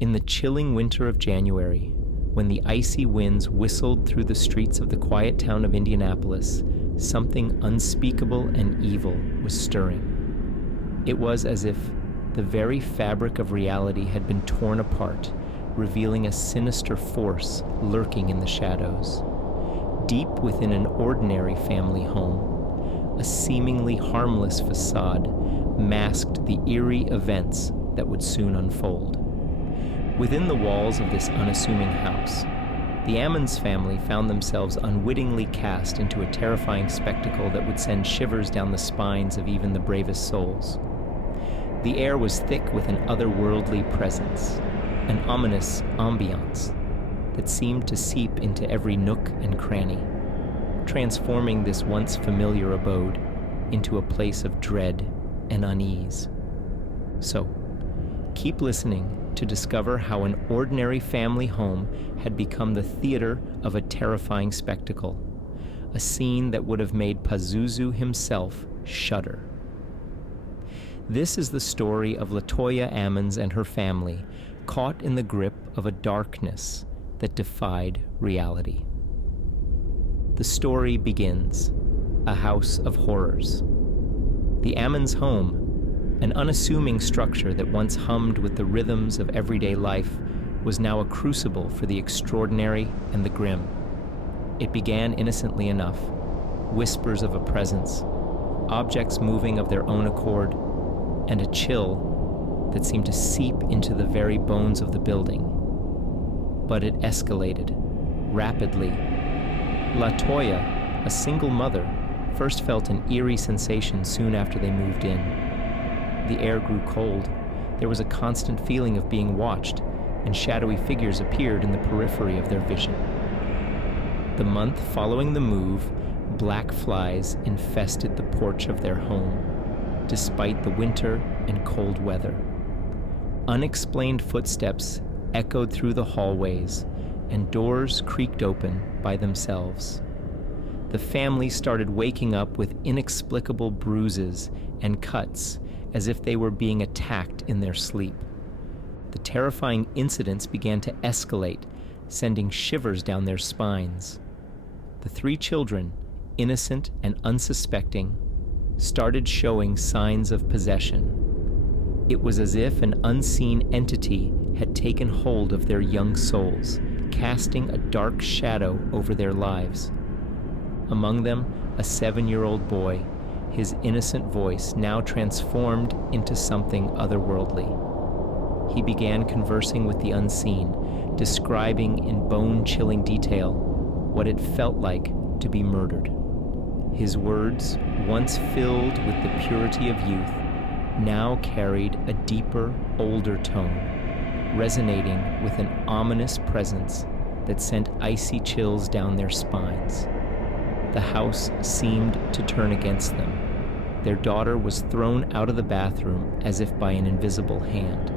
In the chilling winter of January, when the icy winds whistled through the streets of the quiet town of Indianapolis, something unspeakable and evil was stirring. It was as if the very fabric of reality had been torn apart, revealing a sinister force lurking in the shadows. Deep within an ordinary family home, a seemingly harmless facade masked the eerie events that would soon unfold. Within the walls of this unassuming house, the Ammons family found themselves unwittingly cast into a terrifying spectacle that would send shivers down the spines of even the bravest souls. The air was thick with an otherworldly presence, an ominous ambiance that seemed to seep into every nook and cranny, transforming this once familiar abode into a place of dread and unease. So, keep listening to discover how an ordinary family home had become the theater of a terrifying spectacle, a scene that would have made Pazuzu himself shudder. This is the story of LaToya Ammons and her family, caught in the grip of a darkness that defied reality. The story begins, a house of horrors. The Ammons home, an unassuming structure that once hummed with the rhythms of everyday life, was now a crucible for the extraordinary and the grim. It began innocently enough, whispers of a presence, objects moving of their own accord, and a chill that seemed to seep into the very bones of the building. But it escalated, rapidly. LaToya, a single mother, first felt an eerie sensation soon after they moved in. The air grew cold. There was a constant feeling of being watched, and shadowy figures appeared in the periphery of their vision. The month following the move, black flies infested the porch of their home, despite the winter and cold weather. Unexplained footsteps echoed through the hallways, and doors creaked open by themselves. The family started waking up with inexplicable bruises and cuts, as if they were being attacked in their sleep. The terrifying incidents began to escalate, sending shivers down their spines. The three children, innocent and unsuspecting, started showing signs of possession. It was as if an unseen entity had taken hold of their young souls, casting a dark shadow over their lives. Among them, a 7-year-old boy, his innocent voice now transformed into something otherworldly. He began conversing with the unseen, describing in bone-chilling detail what it felt like to be murdered. His words, once filled with the purity of youth, now carried a deeper, older tone, resonating with an ominous presence that sent icy chills down their spines. The house seemed to turn against them. Their daughter was thrown out of the bathroom as if by an invisible hand.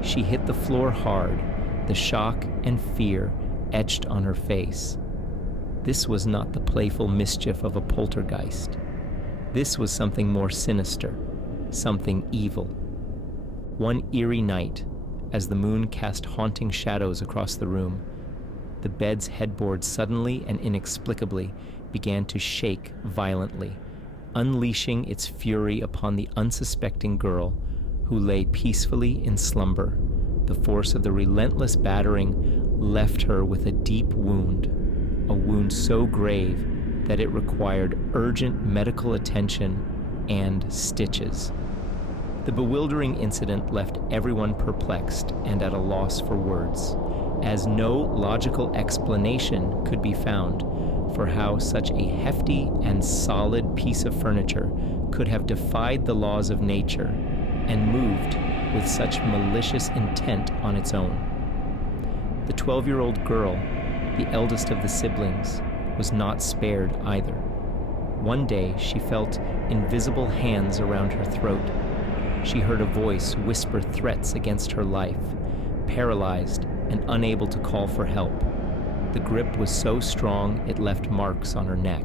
She hit the floor hard, the shock and fear etched on her face. This was not the playful mischief of a poltergeist. This was something more sinister, something evil. One eerie night, as the moon cast haunting shadows across the room, the bed's headboard suddenly and inexplicably began to shake violently, unleashing its fury upon the unsuspecting girl who lay peacefully in slumber. The force of the relentless battering left her with a deep wound, a wound so grave that it required urgent medical attention and stitches. The bewildering incident left everyone perplexed and at a loss for words, as no logical explanation could be found for how such a hefty and solid piece of furniture could have defied the laws of nature and moved with such malicious intent on its own. The 12-year-old girl, the eldest of the siblings, was not spared either. One day she felt invisible hands around her throat. She heard a voice whisper threats against her life, paralyzed and unable to call for help. The grip was so strong it left marks on her neck.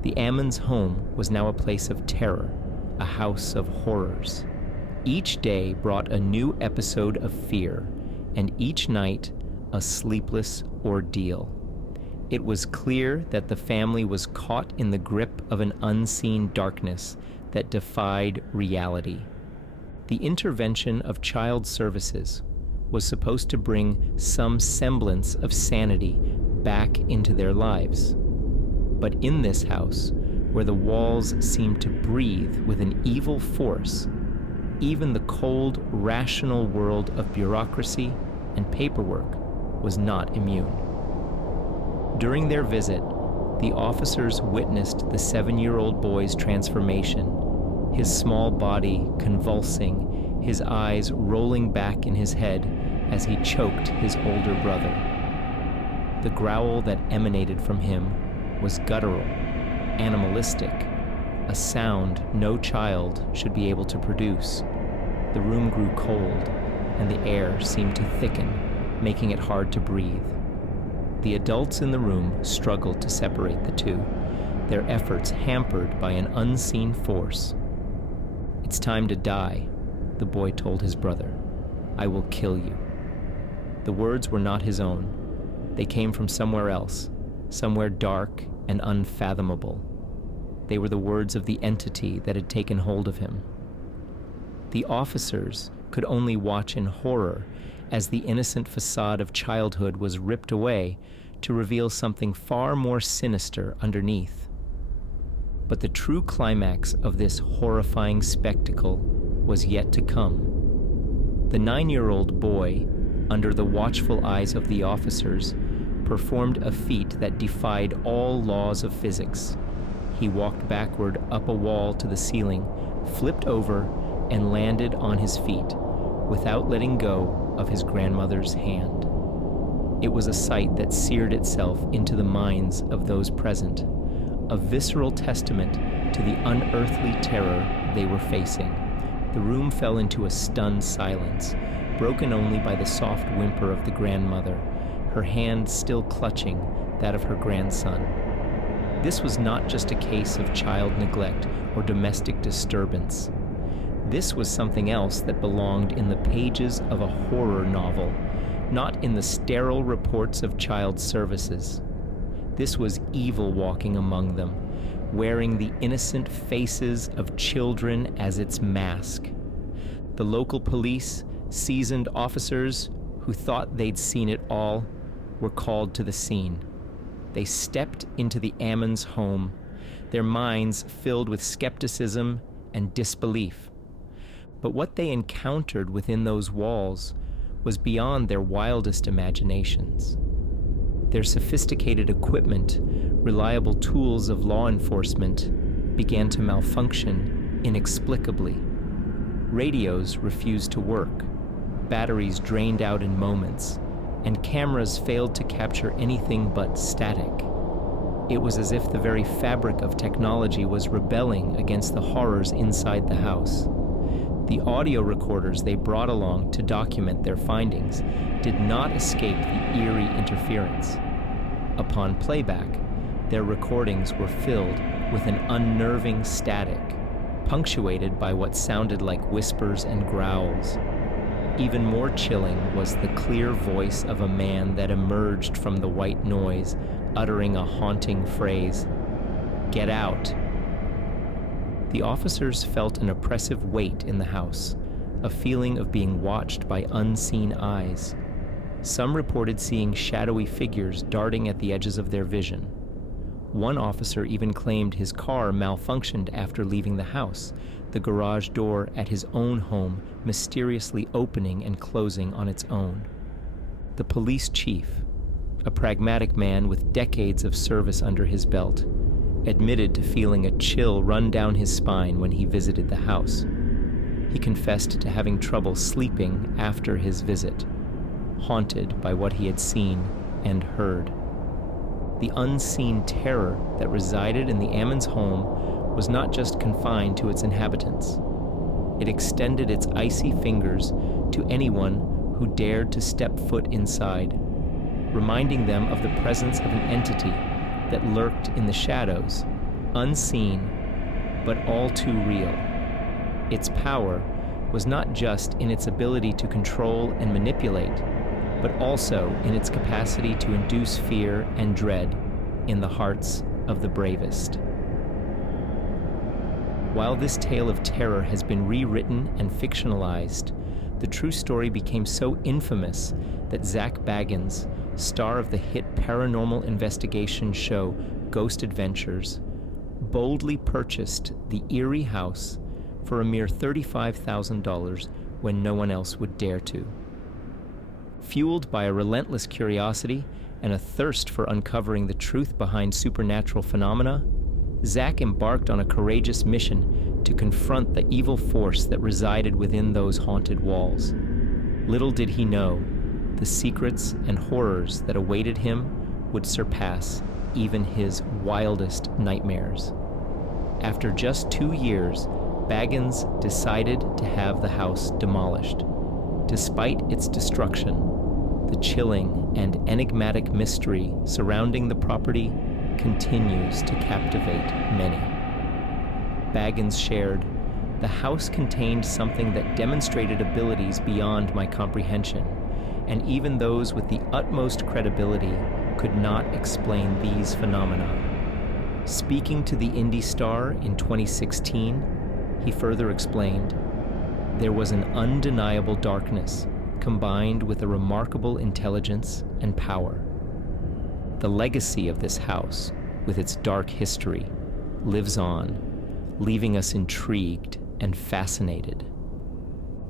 The Ammons' home was now a place of terror, a house of horrors. Each day brought a new episode of fear, and each night a sleepless ordeal. It was clear that the family was caught in the grip of an unseen darkness that defied reality. The intervention of child services was supposed to bring some semblance of sanity back into their lives. But in this house, where the walls seemed to breathe with an evil force, even the cold, rational world of bureaucracy and paperwork was not immune. During their visit, the officers witnessed the 7-year-old boy's transformation, his small body convulsing, his eyes rolling back in his head as he choked his older brother. The growl that emanated from him was guttural, animalistic, a sound no child should be able to produce. The room grew cold, and the air seemed to thicken, making it hard to breathe. The adults in the room struggled to separate the two, their efforts hampered by an unseen force. "It's time to die," the boy told his brother. "I will kill you." The words were not his own. They came from somewhere else, somewhere dark and unfathomable. They were the words of the entity that had taken hold of him. The officers could only watch in horror as the innocent facade of childhood was ripped away to reveal something far more sinister underneath. But the true climax of this horrifying spectacle was yet to come. The 9-year-old boy, under the watchful eyes of the officers, performed a feat that defied all laws of physics. He walked backward up a wall to the ceiling, flipped over, and landed on his feet, without letting go of his grandmother's hand. It was a sight that seared itself into the minds of those present, a visceral testament to the unearthly terror they were facing. The room fell into a stunned silence, broken only by the soft whimper of the grandmother, her hand still clutching that of her grandson. This was not just a case of child neglect or domestic disturbance. This was something else that belonged in the pages of a horror novel, not in the sterile reports of child services. This was evil walking among them, wearing the innocent faces of children as its mask. The local police, seasoned officers who thought they'd seen it all, were called to the scene. They stepped into the Ammons home, their minds filled with skepticism and disbelief. But what they encountered within those walls was beyond their wildest imaginations. Their sophisticated equipment, reliable tools of law enforcement, began to malfunction inexplicably. Radios refused to work, batteries drained out in moments, and cameras failed to capture anything but static. It was as if the very fabric of technology was rebelling against the horrors inside the house. The audio recorders they brought along to document their findings did not escape the eerie interference. Upon playback, their recordings were filled with an unnerving static, punctuated by what sounded like whispers and growls. Even more chilling was the clear voice of a man that emerged from the white noise, uttering a haunting phrase, "Get out." The officers felt an oppressive weight in the house, a feeling of being watched by unseen eyes. Some reported seeing shadowy figures darting at the edges of their vision. One officer even claimed his car malfunctioned after leaving the house, the garage door at his own home mysteriously opening and closing on its own. The police chief, a pragmatic man with decades of service under his belt, admitted to feeling a chill run down his spine when he visited the house. He confessed to having trouble sleeping after his visit, haunted by what he had seen and heard. The unseen terror that resided in the Ammons home was not just confined to its inhabitants. It extended its icy fingers to anyone who dared to step foot inside, reminding them of the presence of an entity that lurked in the shadows, unseen, but all too real. Its power was not just in its ability to control and manipulate, but also in its capacity to induce fear and dread in the hearts of the bravest. While this tale of terror has been rewritten and fictionalized, the true story became so infamous that Zach Bagans, star of the hit paranormal investigation show Ghost Adventures, boldly purchased the eerie house for a mere $35,000 when no one else would dare to. Fueled by a relentless curiosity and a thirst for uncovering the truth behind supernatural phenomena, Zach embarked on a courageous mission to confront the evil force that resided within those haunted walls. Little did he know, the secrets and horrors that awaited him would surpass even his wildest nightmares. After just 2 years, Bagans decided to have the house demolished. Despite its destruction, the chilling and enigmatic mystery surrounding the property continues to captivate many. Bagans shared, "The house contained something that demonstrated abilities beyond my comprehension, and even those with the utmost credibility could not explain these phenomena." Speaking to the Indie Star in 2016, he further explained, "There was an undeniable darkness combined with a remarkable intelligence and power. The legacy of this house, with its dark history, lives on, leaving us intrigued and fascinated."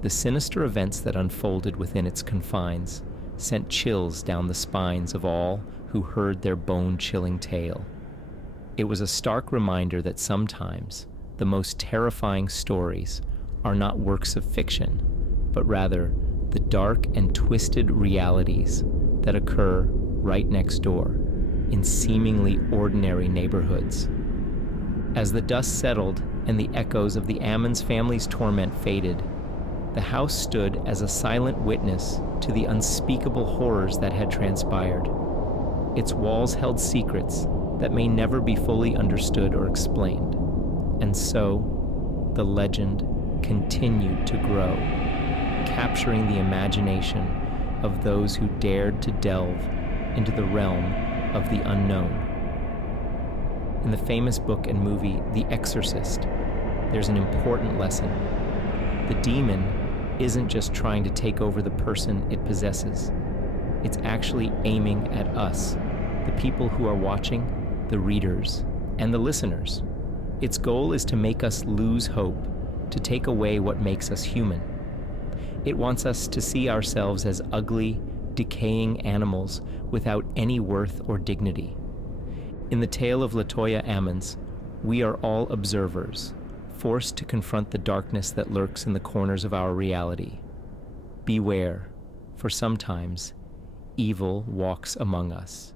The sinister events that unfolded within its confines sent chills down the spines of all who heard their bone-chilling tale. It was a stark reminder that sometimes the most terrifying stories are not works of fiction, but rather the dark and twisted realities that occur right next door in seemingly ordinary neighborhoods. As the dust settled and the echoes of the Ammons family's torment faded, the house stood as a silent witness to the unspeakable horrors that had transpired. Its walls held secrets that may never be fully understood or explained. And so, the legend continued to grow, capturing the imagination of those who dared to delve into the realm of the unknown. In the famous book and movie The Exorcist, there's an important lesson. The demon isn't just trying to take over the person it possesses. It's actually aiming at us, the people who are watching, the readers, and the listeners. Its goal is to make us lose hope, to take away what makes us human. It wants us to see ourselves as ugly, decaying animals without any worth or dignity. In the tale of LaToya Ammons, we are all observers, forced to confront the darkness that lurks in the corners of our reality. Beware, for sometimes evil walks among us.